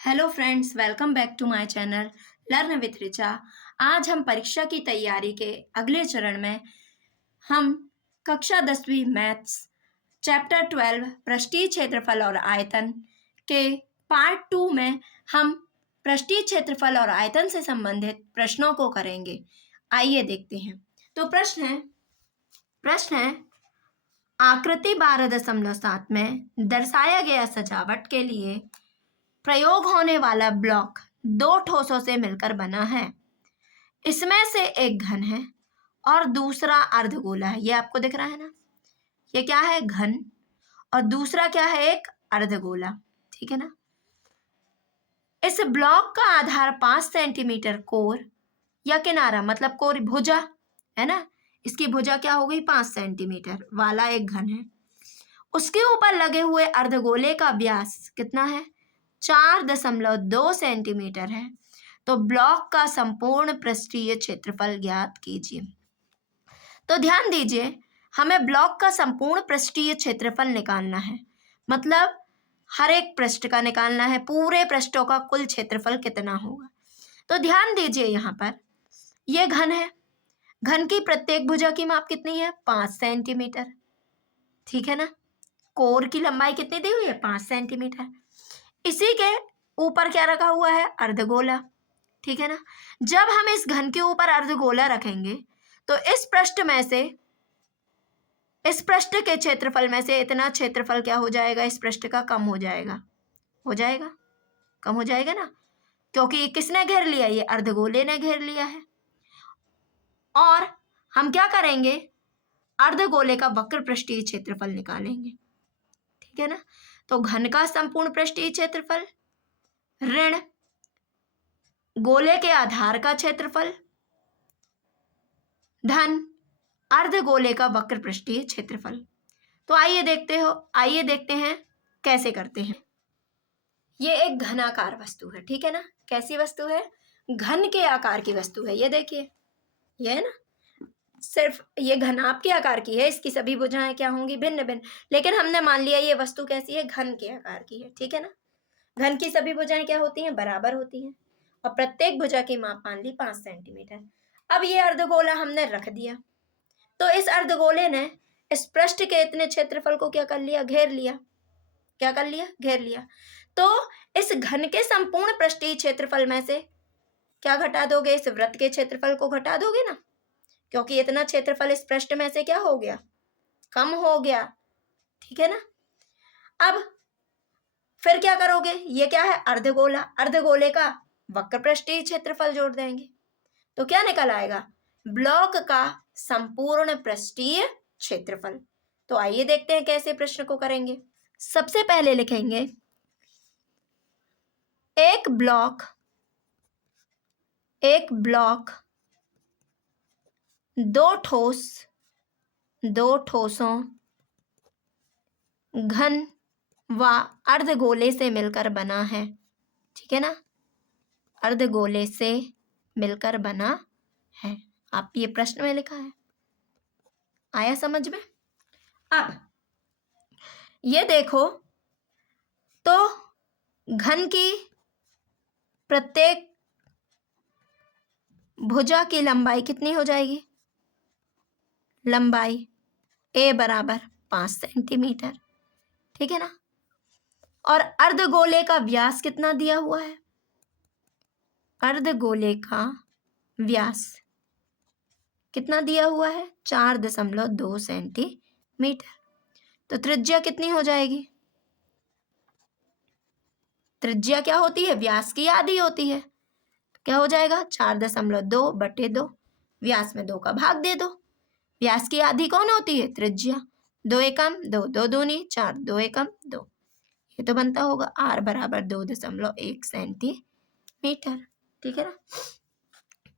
Hello friends, welcome back to my channel learn with Richa. आज हम परीक्षा की तैयारी के अगले चरण में हम कक्षा 10वीं मैथ्स चैप्टर 12 पृष्ठीय क्षेत्रफल और आयतन के पार्ट 2 में हम पृष्ठीय क्षेत्रफल और आयतन से संबंधित प्रश्नों को करेंगे। आइए देखते हैं। तो प्रश्न है आकृति 12.7 में दर्शाया गया सजावट के लिए प्रयोग होने वाला ब्लॉक दो ठोसों से मिलकर बना है। इसमें से एक घन है और दूसरा अर्धगोला है। ये आपको दिख रहा है ना, ये क्या है? घन। और दूसरा क्या है? एक अर्धगोला। ठीक है ना। इस ब्लॉक का आधार 5 सेंटीमीटर कोर या किनारा, मतलब कोर भुजा है ना, इसकी भुजा क्या हो गई? 5 सेंटीमीटर वाला एक घन है। उसके ऊपर लगे हुए अर्धगोले का व्यास कितना है? 4.2 सेंटीमीटर है। तो ब्लॉक का संपूर्ण पृष्ठीय क्षेत्रफल ज्ञात कीजिए। तो ध्यान दीजिए, हमें ब्लॉक का संपूर्ण पृष्ठीय क्षेत्रफल निकालना है, मतलब हर एक पृष्ठ का निकालना है। पूरे पृष्ठों का कुल क्षेत्रफल कितना होगा? तो ध्यान दीजिए, यहाँ पर यह घन है। घन की प्रत्येक भुजा की माप कितनी है? 5 सेंटीमीटर। ठीक है ना। कोर की लंबाई कितनी दी हुई है? 5 सेंटीमीटर। इसी के ऊपर क्या रखा हुआ है? अर्धगोला। ठीक है ना। जब हम इस घन के ऊपर अर्धगोला रखेंगे तो इस पृष्ठ के क्षेत्रफल में से इतना क्षेत्रफल क्या हो जाएगा? इस पृष्ठ का कम हो जाएगा। कम हो जाएगा ना, क्योंकि किसने घेर लिया? ये अर्धगोले ने घेर लिया है। और हम क्या करेंगे? अर्धगोले का वक्र पृष्ठीय क्षेत्रफल निकालेंगे। ठीक है ना। तो घन का संपूर्ण पृष्ठीय क्षेत्रफल ऋण गोले के आधार का क्षेत्रफल धन अर्धगोले का वक्र पृष्ठीय क्षेत्रफल। तो आइए देखते हैं कैसे करते हैं। ये एक घनाकार वस्तु है। ठीक है ना। कैसी वस्तु है? घन के आकार की वस्तु है। ये देखिए, ये है ना, सिर्फ ये घन आपके आकार की है। इसकी सभी भुजाएं क्या होंगी? भिन्न भिन्न। लेकिन हमने मान लिया ये वस्तु कैसी है? घन के आकार की है। ठीक है ना। घन की सभी भुजाएं क्या होती हैं? बराबर होती हैं। और प्रत्येक भुजा की माप मान ली 5 सेंटीमीटर। अब ये अर्धगोला हमने रख दिया, तो इस अर्धगोले ने इस पृष्ठ के इतने क्षेत्रफल को क्या कर लिया? घेर लिया। क्या कर लिया? घेर लिया। तो इस घन के संपूर्ण पृष्ठीय क्षेत्रफल में से क्या घटा दोगे? इस वृत्त के क्षेत्रफल को घटा दोगे ना, क्योंकि इतना क्षेत्रफल इस पृष्ठ में से क्या हो गया? कम हो गया। ठीक है ना। अब फिर क्या करोगे? ये क्या है? अर्धगोला। अर्धगोले का वक्र पृष्ठीय क्षेत्रफल जोड़ देंगे, तो क्या निकल आएगा? ब्लॉक का संपूर्ण पृष्ठीय क्षेत्रफल। तो आइए देखते हैं कैसे प्रश्न को करेंगे। सबसे पहले लिखेंगे एक ब्लॉक दो ठोसों घन व अर्धगोले से मिलकर बना है। ठीक है ना। अर्धगोले से मिलकर बना है। आप ये प्रश्न में लिखा है। आया समझ में? अब ये देखो, तो घन की प्रत्येक भुजा की लंबाई कितनी हो जाएगी? लंबाई ए बराबर 5 सेंटीमीटर। ठीक है ना। और अर्धगोले का व्यास कितना दिया हुआ है? अर्धगोले का व्यास कितना दिया हुआ है? 4.2 सेंटीमीटर। तो त्रिज्या कितनी हो जाएगी? त्रिज्या क्या होती है? व्यास की आधी होती है। क्या हो जाएगा? 4.2/2। व्यास में 2 का भाग दे दो। व्यास की आधी कौन होती है? त्रिज्या। 2 एकम 2, 2 दूनी 4, 2 एकम 2। ये तो बनता होगा r बराबर 2.1 सेंटीमीटर। ठीक है ना।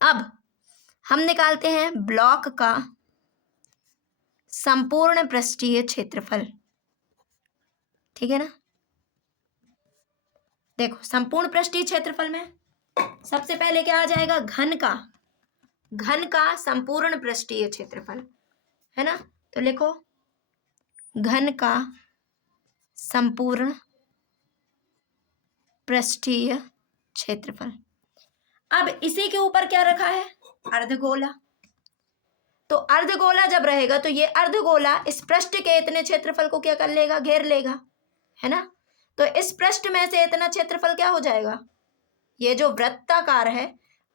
अब हम निकालते हैं ब्लॉक का संपूर्ण पृष्ठीय क्षेत्रफल। ठीक है ना। देखो, संपूर्ण पृष्ठीय क्षेत्रफल में सबसे पहले क्या आ जाएगा? घन का संपूर्ण पृष्ठीय क्षेत्रफल है ना। तो लिखो घन का संपूर्ण पृष्ठीय क्षेत्रफल। अब इसी के ऊपर क्या रखा है, अर्धगोला। तो अर्धगोला जब रहेगा तो ये अर्धगोला इस पृष्ठ के इतने क्षेत्रफल को क्या कर लेगा, घेर लेगा, है ना। तो इस पृष्ठ में से इतना क्षेत्रफल क्या हो जाएगा, ये जो वृत्ताकार है,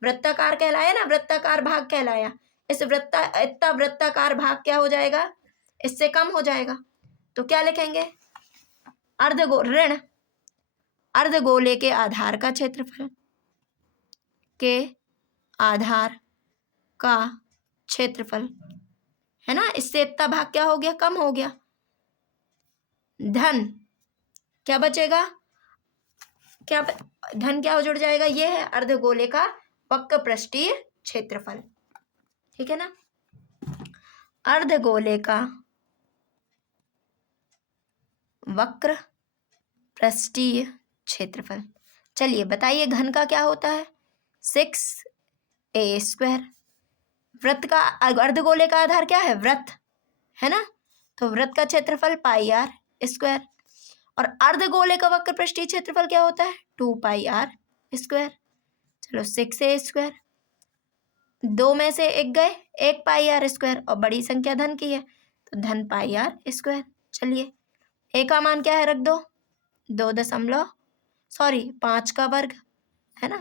वृत्ताकार कहलाया ना, वृत्ताकार भाग कहलाया, इस इतना वृत्ताकार भाग क्या हो जाएगा, इससे कम हो जाएगा। तो क्या लिखेंगे, ऋण अर्धगोले के आधार का क्षेत्रफल, के आधार का क्षेत्रफल, है ना। इससे इतना भाग क्या हो गया, कम हो गया। धन क्या बचेगा, धन क्या जुड़ जाएगा, ये है अर्धगोले का वक्र पृष्ठीय क्षेत्रफल, ठीक है ना। अर्धगोले का वक्र पृष्ठीय क्षेत्रफल। चलिए बताइए घन का क्या होता है, 6a²। वृत्त का, अर्धगोले का आधार क्या है, वृत्त, है ना। तो वृत्त का क्षेत्रफल πr²। और अर्धगोले का वक्र पृष्ठीय क्षेत्रफल क्या होता है, 2πr²। चलो 6a², दो में से एक गए, 1πr², और बड़ी संख्या धन की है तो धन πr²। चलिए a का मान क्या है, रख दो 5 का वर्ग, है ना।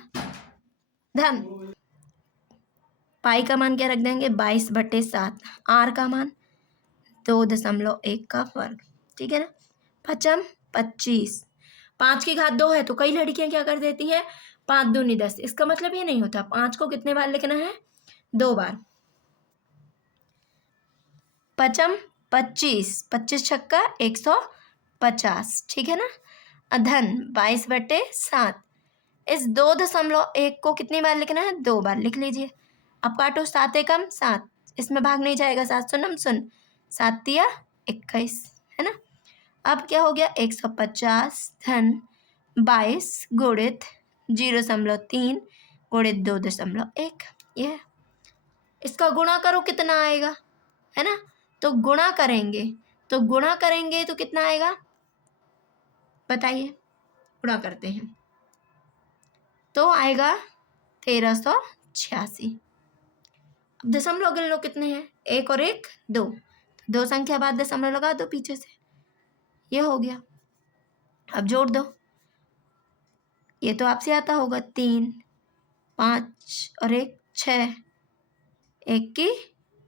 धन पाई का मान क्या रख देंगे, 22/7। r का मान 2.1 का वर्ग, ठीक है ना। 5 25, 5 की घात 2 है तो कई लड़कियां क्या कर देती हैं, 5 दूनी 10। इसका मतलब ये नहीं होता, 5 को कितने बार लिखना है, 2 बार। 5 25, 25 छक्का 150, ठीक है ना। धन 22/7, इस 2.1 को कितनी बार लिखना है, 2 बार लिख लीजिए। अब काटो, 7 एकम 7, इसमें भाग नहीं जाएगा, 7 शून्यम शून्य, 7 तिया 21, है ना। अब क्या हो गया, 150 धन 22 गुणित 0.3 गुणित 2.1, ये है। इसका गुणा करो कितना आएगा, है ना। तो गुणा करेंगे तो कितना आएगा, बताइए, गुणा करते हैं तो आएगा 1386। अब दशमलव गिन लो कितने हैं, 1 और 1 2, 2 संख्या बाद दशमलव लगा दो पीछे से, ये हो गया। अब जोड़ दो, ये तो आपसे आता होगा, 3 5 और 1 6, 1 की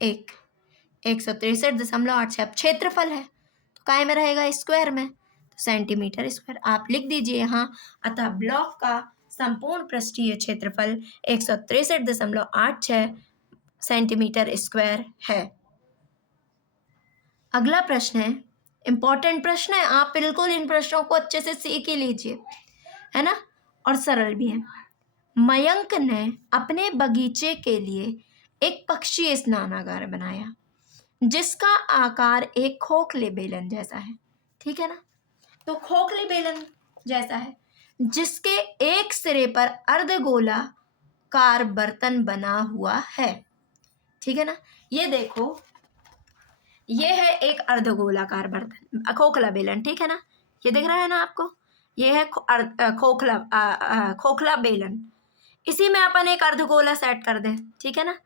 1, 163.86। अब क्षेत्रफल है तो काय में रहेगा, स्क्वायर में, तो सेंटीमीटर स्क्वायर। आप लिख दीजिए यहाँ, अतः ब्लॉक का संपूर्ण पृष्ठीय क्षेत्रफल 163.86 सेंटीमीटर स्क्वायर है। अगला प्रश्न है, इंपॉर्टेंट प्रश्न है, आप बिल्कुल इन प्रश्नों को अच्छे से सीख ही लीजिए, है ना, और सरल भी है। मयंक ने अपने बगीचे के लिए एक पक्षी स्नानागार बनाया जिसका आकार एक खोखले बेलन जैसा है, ठीक है ना। तो खोखले बेलन जैसा है, जिसके एक सिरे पर अर्धगोलाकार बर्तन बना हुआ है, ठीक है ना। ये देखो, ये है एक अर्धगोलाकार बर्तन, खोखला बेलन, ठीक है ना। ये दिख रहा है ना आपको, ये है खोखला बेलन। इसी में अपन एक अर्धगोला सेट कर दें, ठीक है ना।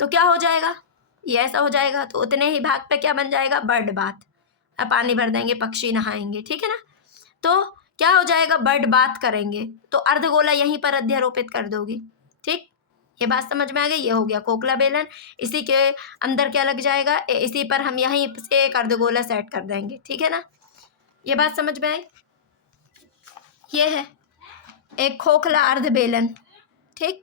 तो क्या हो जाएगा, ये ऐसा हो जाएगा, तो उतने ही भाग पे क्या बन जाएगा, बर्ड बाथ। अब पानी भर देंगे, पक्षी नहाएंगे, ठीक है ना। तो क्या हो जाएगा, बर्ड बाथ करेंगे तो अर्धगोला यहीं पर अध्यारोपित कर दोगी, ठीक। ये बात समझ में आ गई, ये हो गया खोखला बेलन। इसी के अंदर क्या लग जाएगा, इसी पर हम यहीं से एक अर्धगोला सेट कर देंगे, ठीक है ना। ये बात समझ में आई, ये है एक खोखला अर्ध बेलन, ठीक।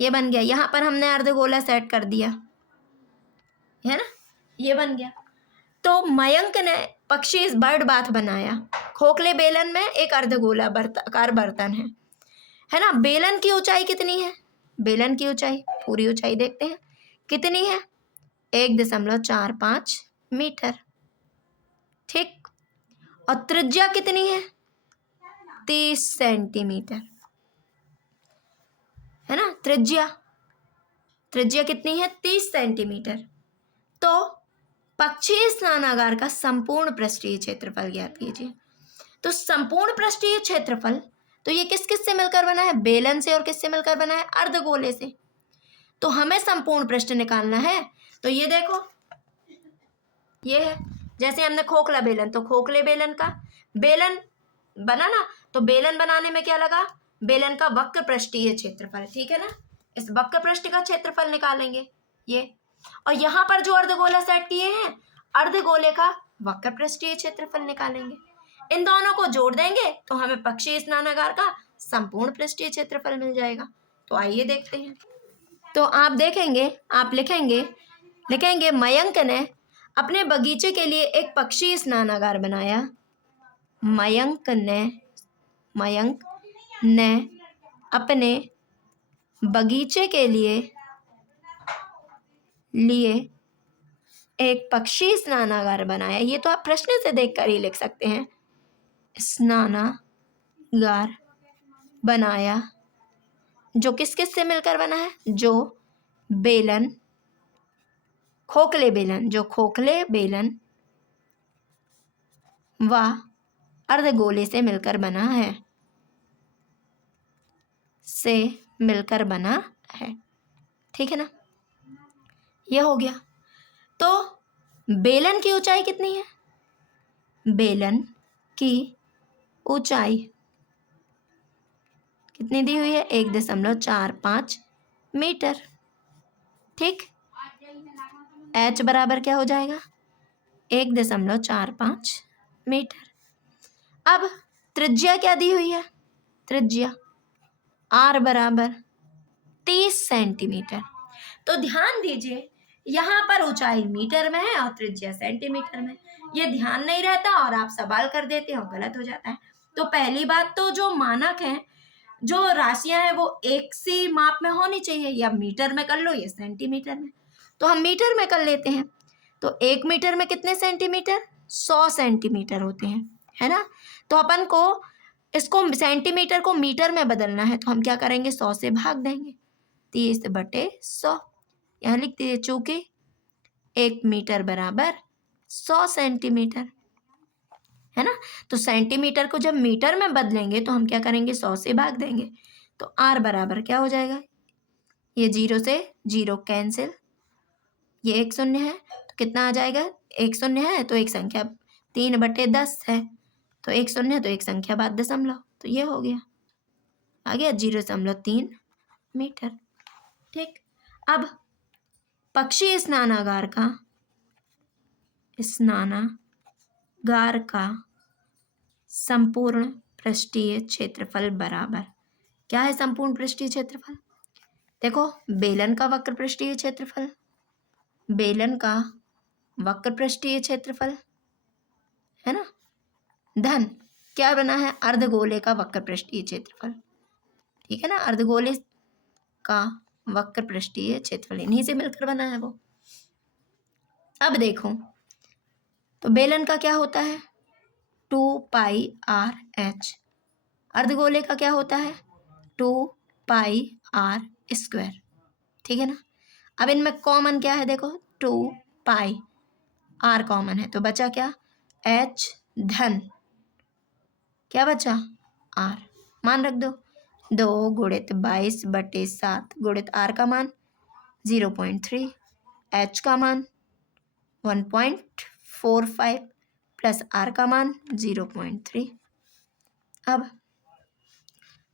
ये बन गया, यहाँ पर हमने अर्धगोला सेट कर दिया, है ना, ये बन गया। तो मयंक ने पक्षी इस बर्ड बाथ बनाया, खोखले बेलन में एक अर्धगोला आकार बर्तन है ना। बेलन की ऊंचाई कितनी है, बेलन की ऊंचाई, पूरी ऊंचाई देखते हैं कितनी है, 1.45 मीटर, ठीक। और त्रिज्या कितनी है, 30 सेंटीमीटर, है ना। त्रिज्या कितनी है, 30 सेंटीमीटर। तो पक्षी स्नानागार का संपूर्ण पृष्ठीय क्षेत्रफल ज्ञात कीजिए। तो संपूर्ण पृष्ठीय क्षेत्रफल, तो ये किस किस से मिलकर बना है? बेलन से। और किससे मिलकर बना है? अर्धगोले से। तो हमें संपूर्ण पृष्ठ निकालना है। तो ये देखो, ये है, जैसे हमने खोखला बेलन, तो खोखले बेलन का बेलन बना ना, तो बेलन बनाने में क्या लगा? बेलन का वक्र पृष्ठीय क्षेत्रफल, ठीक है ना। इस वक्र पृष्ठ का क्षेत्रफल निकालेंगे ये। और यहाँ पर जो अर्धगोला सेट किए हैं, अर्धगोले का वक्र पृष्ठीय क्षेत्रफल निकालेंगे। इन दोनों को जोड़ देंगे तो हमें पक्षीय स्नानागार का संपूर्ण पृष्ठीय क्षेत्रफल मिल जाएगा। तो आइए देखते हैं। तो आप देखेंगे, आप लिखेंगे मयंक ने अपने बगीचे के लिए एक पक्षी स्नानागार बनाया। मयंक ने अपने बगीचे के लिए एक पक्षी स्नानागार बनाया। ये तो आप प्रश्न से देखकर ही लिख सकते हैं। स्नानागार बनाया, जो किस किस से मिलकर बना है? जो बेलन, खोखले बेलन व अर्धगोले से मिलकर बना है, ठीक है ना। यह हो गया। तो बेलन की ऊंचाई कितनी है? बेलन की ऊंचाई कितनी दी हुई है? 1.45 मीटर, ठीक। h बराबर क्या हो जाएगा? 1.45 मीटर। अब त्रिज्या क्या दी हुई है? त्रिज्या r बराबर 30 सेंटीमीटर। तो ध्यान दीजिए, यहाँ पर ऊंचाई मीटर में है और त्रिज्या सेंटीमीटर में। ये ध्यान नहीं रहता और आप सवाल कर देते हो, गलत हो जाता है। तो पहली बात तो जो मानक है, जो राशियां हैं, वो एक सी माप में होनी चाहिए। या मीटर में कर लो या सेंटीमीटर में। तो हम मीटर में कर लेते हैं। तो 1 मीटर में कितने सेंटीमीटर? 100 सेंटीमीटर होते हैं, है ना। तो अपन को इसको सेंटीमीटर को मीटर में बदलना है, तो हम क्या करेंगे? 100 से भाग देंगे। 30/100 यहाँ लिख दीजिए, चूंकि 1 मीटर बराबर 100 सेंटीमीटर, है ना। तो सेंटीमीटर को जब मीटर में बदलेंगे तो हम क्या करेंगे? 100 से भाग देंगे। तो r बराबर क्या हो जाएगा? ये 0 से 0 कैंसिल, ये 1 शून्य है तो कितना आ जाएगा? 1 शून्य है तो एक संख्या 3/10 है, तो 1 शून्य है तो एक संख्या बाद दशमलव, तो ये हो गया, आ गया 0.3 मीटर, ठीक। अब पक्षी स्नानागार का संपूर्ण पृष्ठीय क्षेत्रफल बराबर क्या है? संपूर्ण पृष्ठीय क्षेत्रफल, देखो, बेलन का वक्र पृष्ठीय क्षेत्रफल, है ना, धन क्या बना है? अर्धगोले का वक्र पृष्ठीय क्षेत्रफल, ठीक है ना। अर्धगोले का वक्र पृष्ठीय क्षेत्रफल इन्हीं से मिलकर बना है वो। अब देखो, तो बेलन का क्या होता है? 2πr/h। अर्धगोले का क्या होता है? 2πr², ठीक है ना। अब इनमें कॉमन क्या है? देखो, 2π, r कॉमन है तो बचा क्या? h धन क्या बचा? r, मान रख दो। 2 गुणित 22/7 गुणित r का मान 0.3, h का मान 1.45 प्लस r का मान 0.3। अब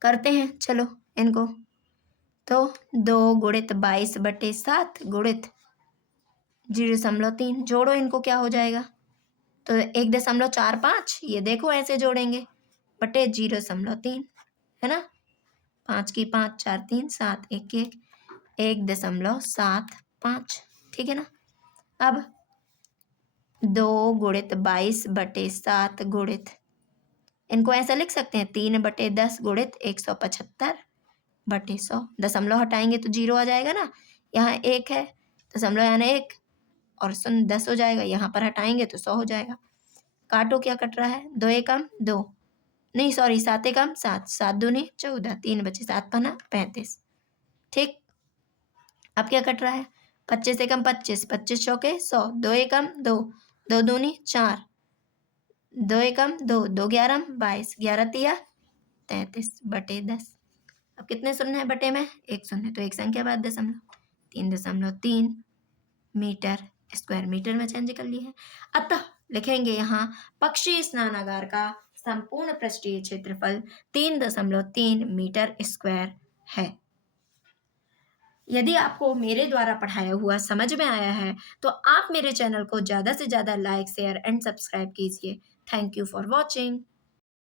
करते हैं, चलो इनको। तो 2 गुणित 22/7 गुणित 0.3, जोड़ो इनको, क्या हो जाएगा? तो 1.45, ये देखो ऐसे जोड़ेंगे, बटे 0.3, है ना। 5 की 5, 4 3, 7 1 1, 1.75, ठीक है ना। अब 2 गुणित 22/7 गुणित, इनको ऐसा लिख सकते हैं, 3/10 गुणित 175/100। दशमलव हटाएंगे तो 0 आ जाएगा ना। यहाँ 1 है, दशमलव यानी 1 और 10 हो जाएगा। यहाँ पर हटाएंगे तो 100 हो जाएगा। काटो, क्या कट रहा है? 2 एकम 2, नहीं सॉरी 7 एकम 7, 7 दूनी 14, 3 बचे 7 पन्ना 35, ठीक। अब क्या कट रहा है? 25 एकम 25, 25 चौके 100, 2 एकम 2, 2 दूनी 4, 2 एकम 2, 2 ग्यारम 22, 11 तिया 33/10। अब कितने शून्य है बटे में? 1 शून्य, तो एक संख्या बाद दशमलव, 3.3 मीटर स्क्वायर मीटर में चेंज कर ली है। अतः लिखेंगे यहाँ पक्षी स्नानागार का संपूर्ण पृष्ठीय क्षेत्रफल 3.3 मीटर स्क्वायर है। यदि आपको मेरे द्वारा पढ़ाया हुआ समझ में आया है तो आप मेरे चैनल को ज़्यादा से ज़्यादा लाइक, शेयर एंड सब्सक्राइब कीजिए। Thank you for watching.